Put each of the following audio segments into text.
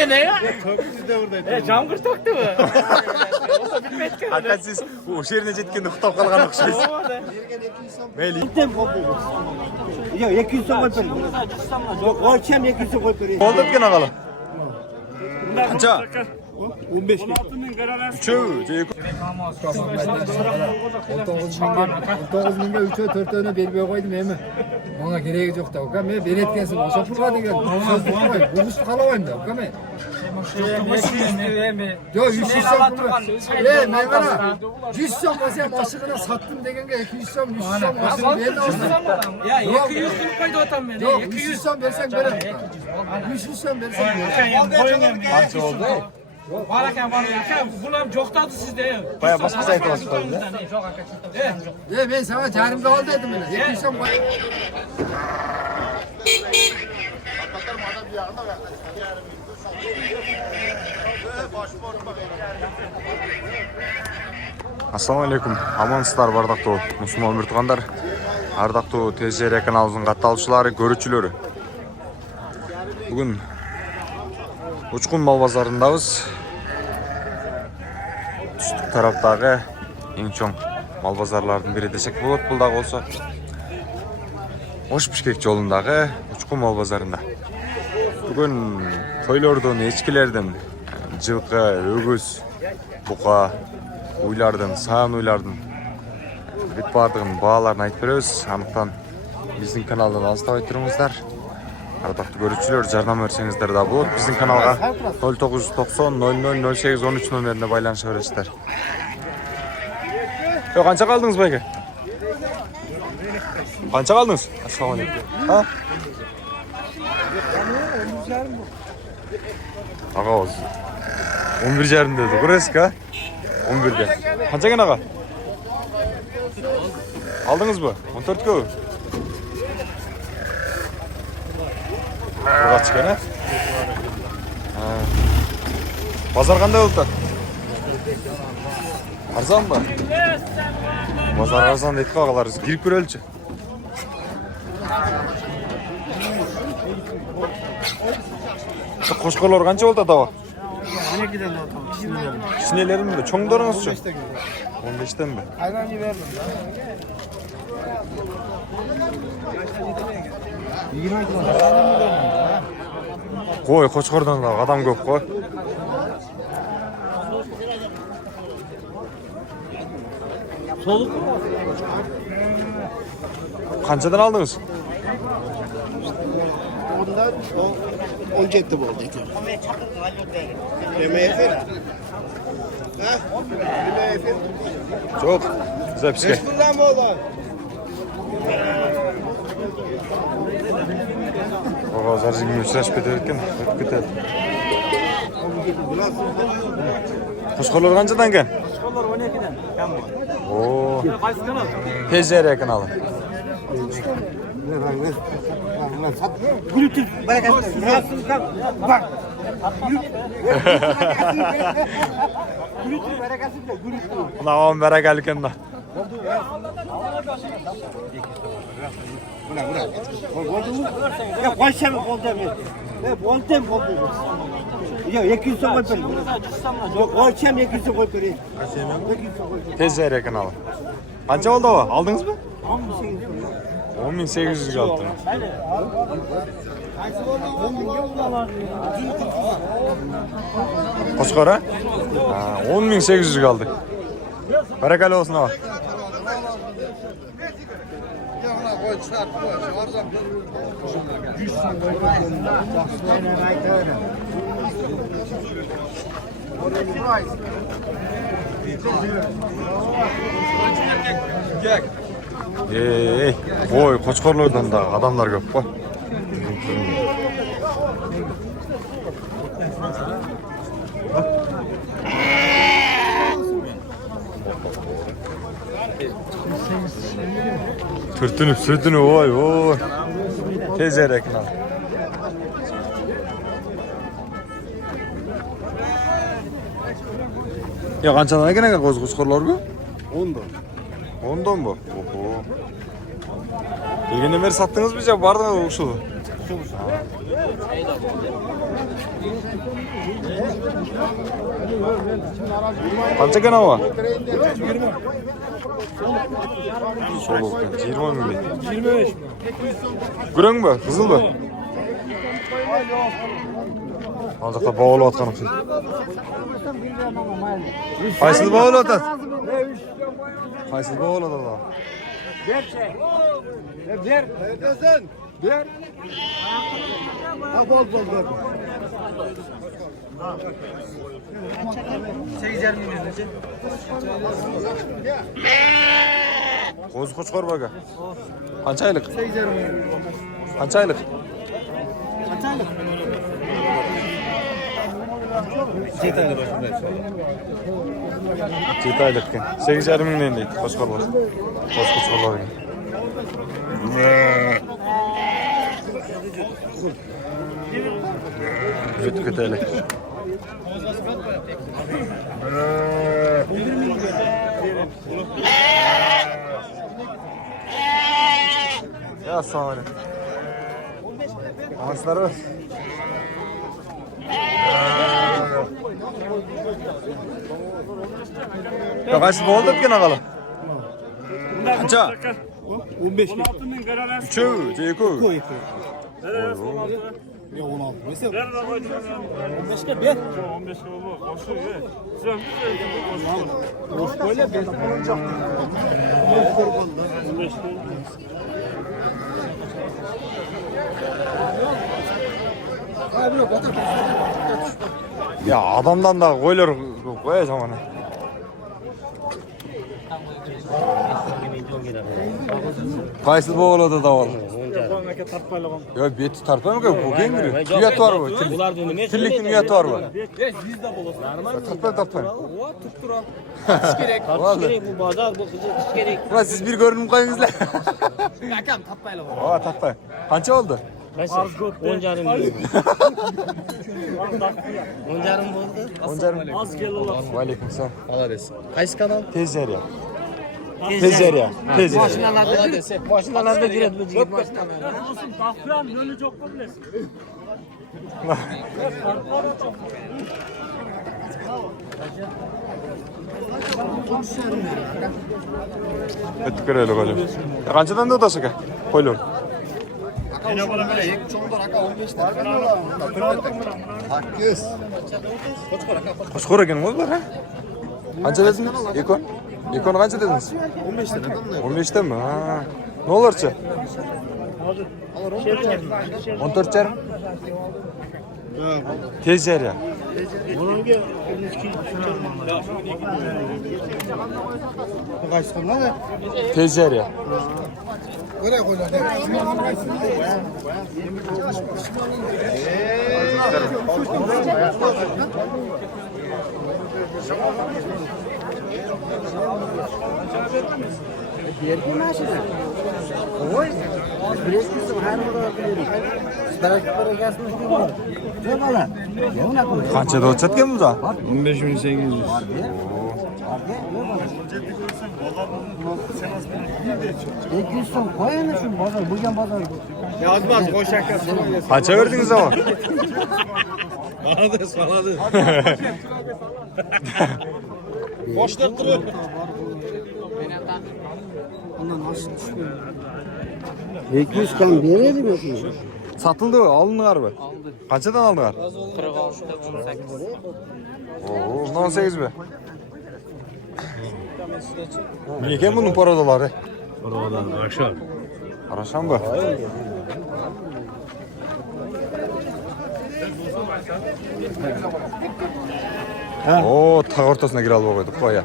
yine ya? Siz de buradaydı. Jamgır toktu mu? Olsa bilmetken. Hakan siz o'sha yerine jetkende uxtab qolgan o'xshaysiz. Mayli. Yok 200 so'm qo'yib bering. Yo'q, o'lcham 200 so'm qo'yib bering. Oldu ekan og'alar. Qancha? 15 ga. 3. 19 mingga 3 4tani bermay qo'ydim endi. Menga keragi yo'q-da, uka. Men berayotgansiz o'sha pulga degan so'zni qo'y. Bunisi qalamayman-da, uka men. Yo'q, 100 so'm. Men mana 100 so'm bo'lsa mashig'ini sotdim deganga 200 so'm, 100 so'm mashig'ini berdim. Ya 200 pul qo'ydi otam meni. Yo'q, 100 so'm bersang beraman. 100 so'm bersang beraman. Qancha oldu? Var ekan, var ekan. Bular jo'qtadi sizda. Baya boshqa aytyapsiz qo'ydi. Men sana jarimga ol dedim mana. 200 so'm qo'y. Assalomu alaykum. Amansizlar bardaqtуу musulmon murtug'anдар. Ардактуу ТЖР каналыбыздын катталуучулары, көрүүчүлөрү. Бүгүн Учкун мал базарындабыз. Түштүк тараптагы эң чоң мал базарлардын бири десек болот. Бул дагы болсо Ош Бишкек жолундагы Учкун мал базарында. Бүгүн койлордун, эчкилердин, жылкы, өгүз, бука, уйлардын, саан уйлардын бүт бардығын бағаларын айтып береміз. Анықтан біздің каналдан алыстабай тұрыңыздар. Ардактуу көрүүчүлөр, жардам берсеңиздер да болот. Биздин каналга 0990 00 08 13 номерине байланыша бересиздер. Канча калдыңыз байке? Канча калдыңыз? Ассаламу алейкум. Ha? Ага, 11,5 dedi. Burası ka? 11'de. Kança gene ağa? Aldınız mı? 14 kö. Kaç gene? Pazar qanday oldu? Arzan mı? Pazar arzan deydik ağalar. Girip görölçü. Qo'shqo'rlar qancha oldu tava? 12'den de otam. Sinelerim mi? Çoğunlarınız çok. 15'ten mi? Aynen verdim. Koy, Qo'shqo'rdan da adam ko'p qo'y. Soluk mu? Qanchadan aldınız? Bundan 17 bo'ldi ekan. MF. Ha? MF. Çok. Zapişke. Bundan mı oldu? Oğa zarjigim uchrashib ketayotgan. O'tib ketadi. Qo'shqo'rlar qanchadan ekan? Qo'shqo'rlar 12'den. Oo. Qaysi kanal? TJR kanalı. Gülütür bereketli. Rahatsız kal. Bak. Gülütür bereketli de gülütür. Nağam berekeli ekan da. Buna. Oldu mu? Ya koysam oldu mu? Oldu. Ya 200 so'm qo'yib bering. Yo'q, o'lcham 200 so'm qo'yib bering. TJR kanalı. Qancha oldu o? Aldınız mı? 18 10.800 kaldı. Qo'shqo'r ha? 10.800 kaldı. Berekeli olsun ama. Oy, Qo'shqo'rlardan da adamlar ko'p qo'y. Sürtünüp oy. TJR kanalı. Ya qanchadan ekan qo'shqo'rlarga? 10'dan. 10'dan mı? Oho. Degenden beri sattınız mı ya? Vardı mı şu? Qancha ekan ava? 20 ming. 25. Gurang bu, qizil bu. Hozirda bo'g'layotgan o'xshaydi. Qaysi bo'g'layotadi? Qaysi bo'g'layotadi? Ver. Neredesin? Ver. Ha bol. 8,5 milyon. Qo'zi qo'chqor baga. Qancha oylik? 8,5 milyon. Qancha oylik? 7 oylik ekan. 8,5 mingdan deydi qo'chqorlar. Qo'chqorlar ekan. Jüt köteli. Ya sağ olun. Ağaçlar var. Ya kaç oldu ki nakalı? Kaça? 15 bin. Üçü, ceyku. Ya 16. Mesela. 15'te bir. 15'e olur. Koşu ye. Sen Boş böyle ben olacak. Ya adamdan da koyulur koyacağım onu. Qaysi bo'g'ladi davol? Yo, beti tarpay mı? Bu gengiri. Tüyat var mı? Tillikning uyati var mı? 100 de bulur. Tarpay. İş gerek. Bu bazar bu kızı iş gerek. Ulan siz bir görünüm koyunuzlar. Rakam tapmayla var. Aa tarpay. Kança oldu? Oncarım buldu. Oncarım buldu. Oncarım. az gel ola. Aleyküm selam. Allah desin. Kaç kanal? Tezler ya. Tezler ya. Maşinalarda girer bu cigit maşinalarda. Olsun takıyan yönü çok mu bilesin? Öttük öyle koyuyor. Kançadan da odası ki? Koyuyor. Koçkor eken oldular ha? Kança dediniz? Ekon kança dediniz? 15'te mi? Ha. Ne olursa? 14 yarım. Tez yer ya. Tez yer ya. Kançada o'tacak mı da? 15.800. Yazmaz boş şakası. Kança verdiniz ama? Banadı. Boşta duruyor. Bekliyoruz kan bir yere mi yapıyorsun? Satıldı mı? Alındılar mı? Kançadan aldılar? 46'da 18. Oo, 18 mi? Niye ki bunun paradaları? Oradan aşağı. Araşan bu. Oo, ta ortasına gir alıp koyduk koya.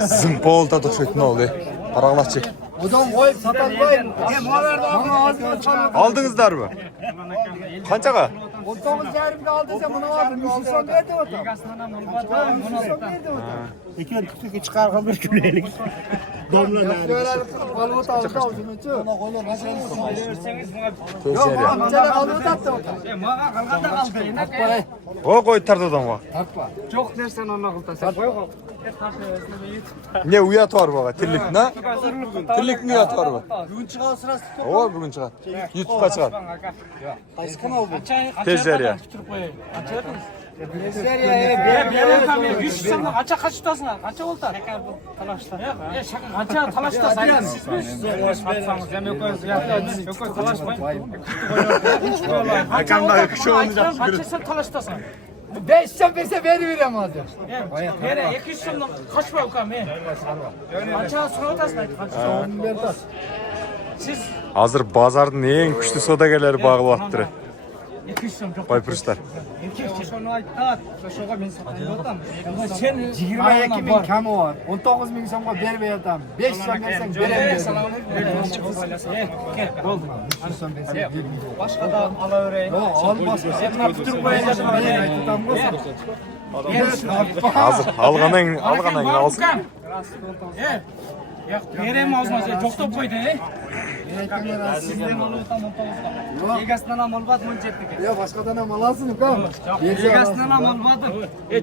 Zımpa oldu da şöyle ne oldu? Paralakçı. Adam koyup satan koyun. Hem haberden ağzına çalın. Aldınızlar mı? Kançaga? 19 yarımda aldıysa bunu aldım. 100 nerede o tam? 100 nerede o tam? İki tütükü çıkarken bir gülelik. Domla nerede? Balığı da aldı avcını çöp. Ona koyun nasıl Tezler ya. amcana balığı da attı o tam. Kalkada kaldı. O koy tartadan var. Çok dersen ona kulta. Sen koy. Ne uyat var baba? Tirlik ne? Tirlik mi uyat var bu? Bugün çıkan sırası. O bugün çıkar. YouTube'ga çıkar. Qaysi kanal bu? Tezler ya. Ben 100 so'mni qancha qachitasin? Qancha oldi? Talashda. Qancha talashda sizmi? Hakamda kişi olmayacak. Qancha sen talashdasan? 5 so'm bersa berib beraman hozir. Yana 200 so'mdan qochma ukam. Qancha so'rayapsan? Qancha? Siz Hazır bazarın en güçlü sodageleri bağlı attırı. 200 so'm yo'q. Baypuruşlar. Sen 22 bin kami var. 19 bin so'mga berib beraman. 5 so'm bersang beraman. Bo'ldi. Boshqadan olaveraylik. Yo'q, ol boshqa. Sen bitirib qo'yasizmi? Hazır. Alğandan alsın. Yo'q, berem hozir to'xtab qo'ydi. Egasidan ham olib mo'ljetniki. Yo, boshqadan ham olasiz ukam. Egasidan ham olmadim.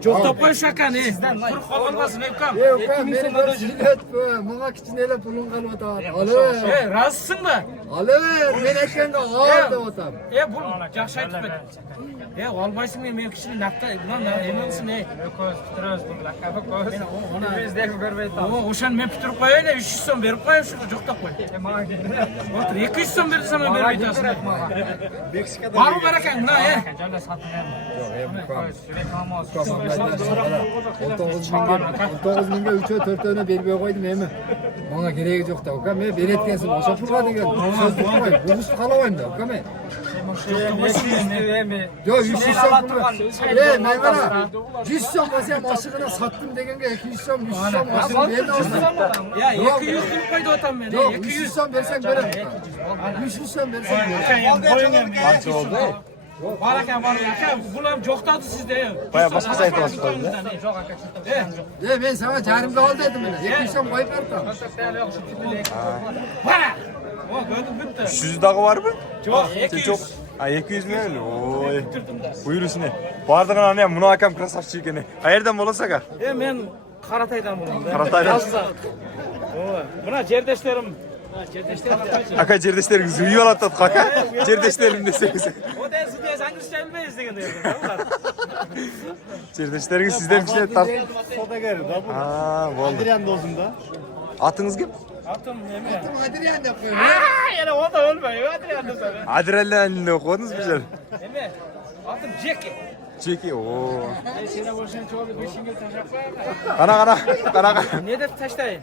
To'xtab qo'yish ekan. Quruq qolmasin ukam. Ukam, meni bir jilet bu. Menga kichkinalar pulim qolyapti. Olaver. Razısınmi? Olaver. Men aytganda ol deb o'tam. Bu yaxshi aytibdi. Olmaysizmi? Men kishini naqta, bular emasmi? O'shan men bitirib qo'yayli, 300 so'm berib qo'ying, shu jo'xtab qo'y. O'tir, 200 so'm bersam men berib aytasan. Bor barakan, na, 19 mingga 3 4 berib qo'ydim endi. Menga keragi yo'q-da, ukam. Men berayotgansiz o'sha pulga degan so'zni qo'y. Buni qalamayman-da, ukam. Yo, 100 so'm. Men mana 100 so'm bo'lsa ham oshig'ini sotdim deganga 200 so'm, 100 so'm oshig'ini berdim. Ya 200 berib qo'ydi otam men. Yo'q, 200 so'm bersang beraman. 300 so'm bersang beraman. Qancha oldu? Barakan, aka, bular jo'xtadi sizda. Baya boshqa sayt olsun. Men sana jarimga ol dedim mana. 200 so'm qo'yib berdim. Bana. O gördüm bitti. 300 dağı var mı? Çok, 200. Çok. Ha 200 mi öyle? Oy. Buyur üstüne. Bardığına ne? Bunu hakam krasavçı ikeni. Hayırdan olursa ka? Men Qarataydan buldum. Qarataydan. Buna cerdeşlerim. Aka cerdeşleriniz uyu alatat kaka. Cerdeşlerim deseniz. O da siz de İngilizce bilmeyiz degen derdim. Cerdeşleriniz sizden bir şey tar. Sodagar da bu. Ha, oldu. Adrian dozunda. Atınız kim? Atım neme? Adrian da qo'y. Yana o da ölmüyor. Hadi yandı sana. Adrenalin koydunuz mu güzel? Neme? Atım Jackie. Çeki ooo. Sene boşuna çoğaldı. 5 yıl taşak Kana. Ne de taştayın?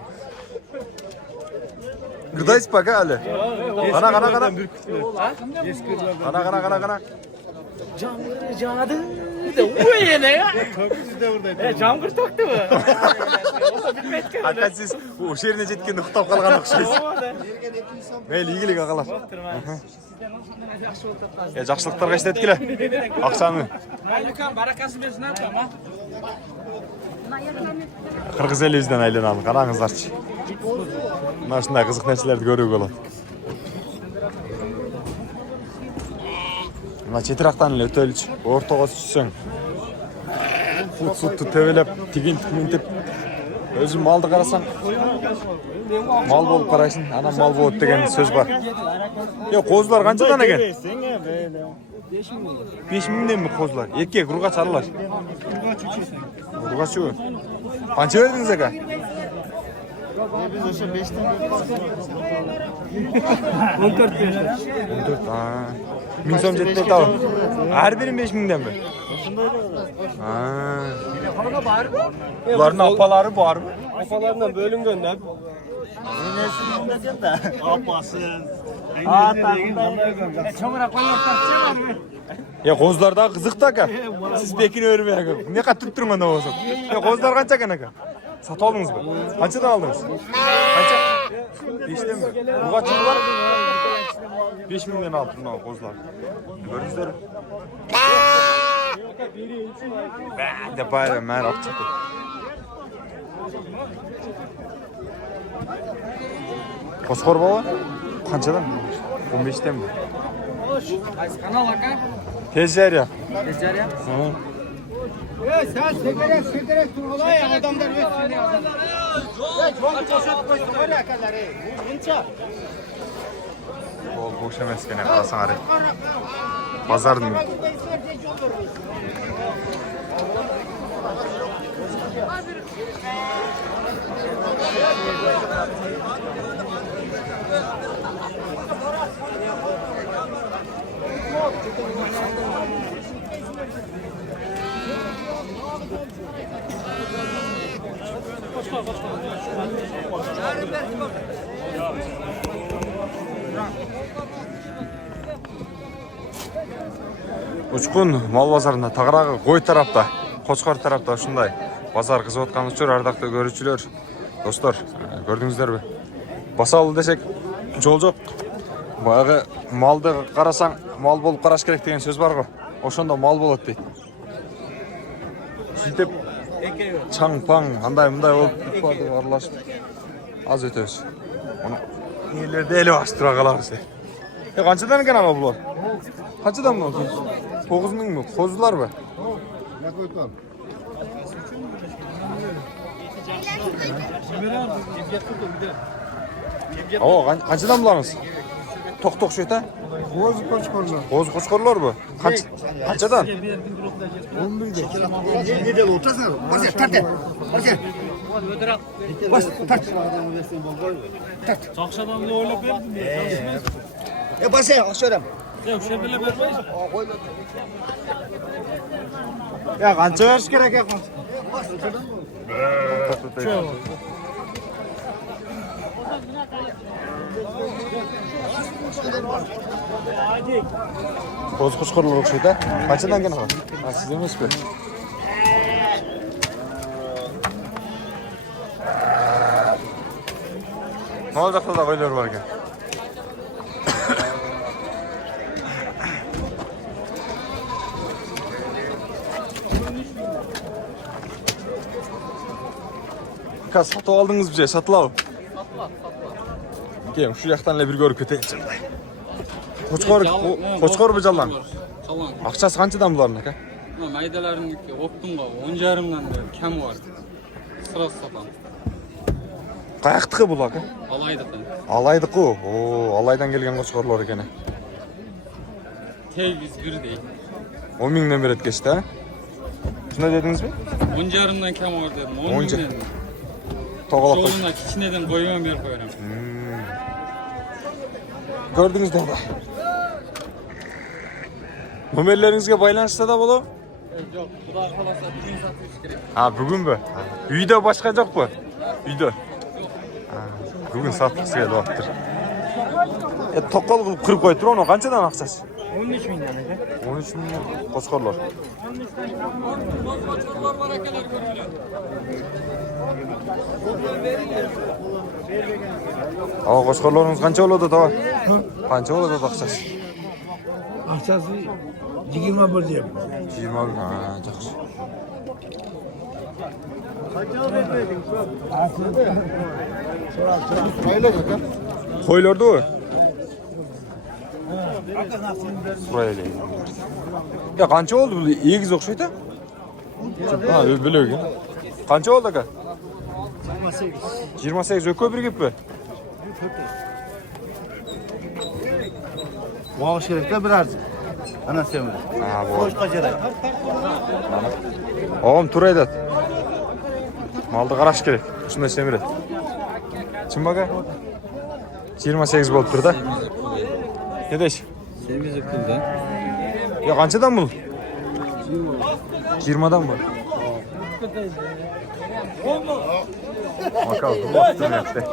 Gıdayız bak hali. Kana. Kana. Cadı da uye ne ya? Camgır taktı mı? O da bilmek ki. Hatta siz o şehrine jetken uxtab kalgan okşaysiz. Meyli iyilik ağalar. Ya жақсылықтарға істеткіле. Ақшаны. Айлыкам баракасы берсін апам, а? Қырғыз елімізден айленалым. Қараңыздаршы. Мына ушундай қызық нәрселерді көруге болады. Мына четирақтан эле өтөлүчү. Ортого түссөң. Сутtu тебелеп, тигинтип. Өзүм малды карасаң, мал болуп карайсың, анан мал болот деген сөз бар. Козулар канчадан экен? 5 миңден ми козулар? Эркек ургач алалар. Ургачы. Канча бердиңиз ака? Biz ошо 5'ten 14 берди. 14. Миң сом жетпей табы. Ар бирин 5 миңденби? Булардын апалары барбы? Afalarından bölüngen de. Nenesi de. Apası. Çamura koyuyorlar. Козулар да кызык да ака. Сиз бекине өрбөй ака. Эмне катып туруң анда болсо? Козулар канча экен ака? Сатып алдыңызбы? Канчадан алдыңыз? Канча? 5тенби? Ургачы бар? 5 миңден алып мына козулар. Көрдүңүздөрбү? Деп байрам мэр акча. Қосқор бaba? Қаншадан? 15-тен mi? Kanal aka. Tez Jarya. Tezcar ya. Sen sekerek turgula ya adamlar versin ya. Çok koşup koştu var ya kalları. Bunca. Bol boş emas gene qarasang ara. Bazarning Учкун мал базарында тагыраагы кой тарапта, Кочкор тарапта ушундай базар кызып аткан учур ардактуу көрүүчүлөр, достор, көрдүңүздөрбү? Басалы десек жол жок. Баягы малды карасаң, мал болуп караш керек деген сөз бар го. Ошондо мал болот дейт. Сүйтүп чаң-паң андай-мындай болуп аралашып аз өтөбүз. Муну элерде эле баштыра калабыз. Канчадан экен ага булар? Канчадан мына? 9000 mı? Kozular mı? Aa, kaçıdan bularınız? Tok şu ete? Bozu koçkorlar. Bozu koçkorlar mı? Kaçadan? 11'de. Bir de otasın. Bas tart. Bas tart. Çakşadan da öyle verdim ya. Bas ya aşağıya. Ya şey bile vermeyiz. Ya kança veriş gerek ya. Bozu koçkorlar okşuydu. Kaçadan gene var? Siz emes mi? Ne olacak da koyuyor var ki? Satып aldınız bize, satılalım. Gelin şu yaktan bir görüp köteyim. Koçkor bu jalan. Jalan. Akçası kançadan buların aka? Maydalarındaki optumga 10,5'dan da kam var. Sırası satan. Qayaktıkı bu aka? Alaydık. Alaydık o. Oo, alaydan gelgen koçkorlar ekene. Teviz bir değil. 10.000'den bir et geçti ha? Şuna dediniz mi? 10,5'dan kam var dedim. 10.000. 10.000. Toğalak. Yoluna kiçineden koyuyorum bir koyarım. Gördünüz de orada. Numaralarinizga baylanışsa da bolu? Yok, Xudo xolasa bugün satış kerak. Ha, bugün mü? Uyda başka yok mu? Uyda. Ha, bugün satış kelyaptır. Toqol qilib qirib qo'yib turib, onu qanchadan aqchasi? 13 milyon edi. 13 milyon qo'chqorlar. Ava qo'chqorlaringiz qancha bo'ladi, tava? Qancha bo'ladi aqchasi? Akçası 21 diyeyim. 20 bin. Ha, yaxshi. Qo'ylardi u. Surayli. Ya qancha oldu bu? Egiz o'xshaydi? Ha, bilagi. Qancha oldu aka? 28. 28 o'kö bir gepmi? Bağış gerek de biraz. Ana sevmedi. Ha, bu. Boşqa gerek. Oğlum tur aydat. Malды qarash kerak. Shunday semiradi. Kim aka? 28 bo'lib turdi. Ne deysiz? Semiz öpüldü. Ya qanchadan bu? 20'dan mı? Bakalım, bu yaptı.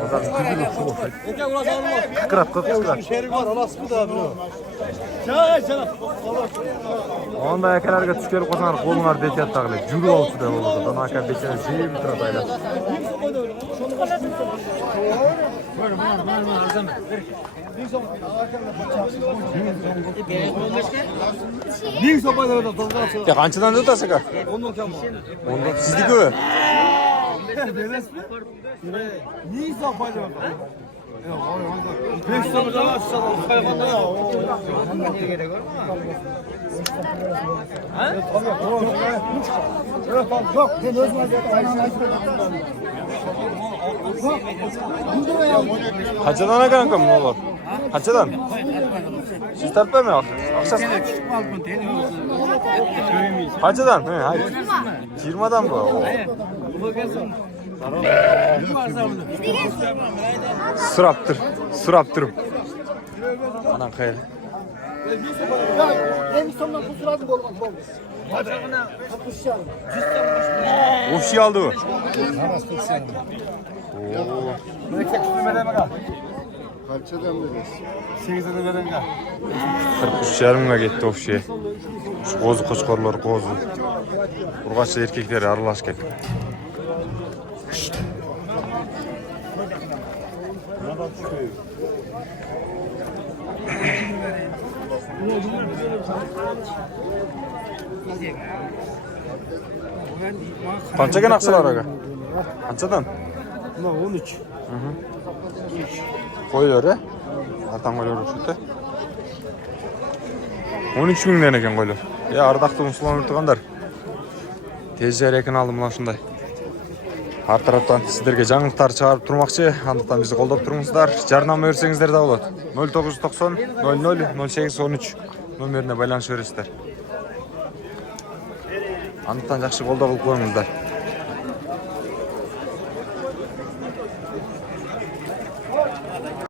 O da kıkırat. Şerik var, olas bu da bro. Onda yakalarga tushkerib qo'ysalar qo'linglar bekatda qilib jurib olsa bo'ladi. Don aka bekatda jeyib turadi aylar. Bin sopada da tozga atıyor. Ya qanchadan o'tasiz aka? 10 kam. 10'dan sizniki-ku. Demez mi? Bin sopada da. 500'ü da alsa hayvanda ya. Yok, sen öz malzeme Kaçadan kanka mı olur? Kaçadan? Siz tartmaya mı akşam? Kaçadan? He, hayır. 20'dan mı? Oo. Sıraptır. Anan kayır. Ya, en sonunda kusura da olmaz. O şey aldı bu. Kalçadan böyle. 8'e de verin ya. 43 yarımga gitti o şey. Şu kozu koçkorlar kozu. Urgaçlı erkekleri aralaş geldi. Qanchaga naqshalar aka? Qanchadan? Buna 13. Qo'ylar a? Artan qo'ylar o'xshaydi. 13 mingdan ekan qo'ylar. Ya ardaqda musulmon turganlar. Tez ekan aldım mana shunday. Har tarafdan sizlarga жаңылыктар чыгарып турмакчы. Андыктан бизди колдоп туруңуздар. Жардам берсеңиздер да болот. 0990 00 0813 номерине байланыша бересиздер. Андыктан жакшы колдоо кылып коюңуздар.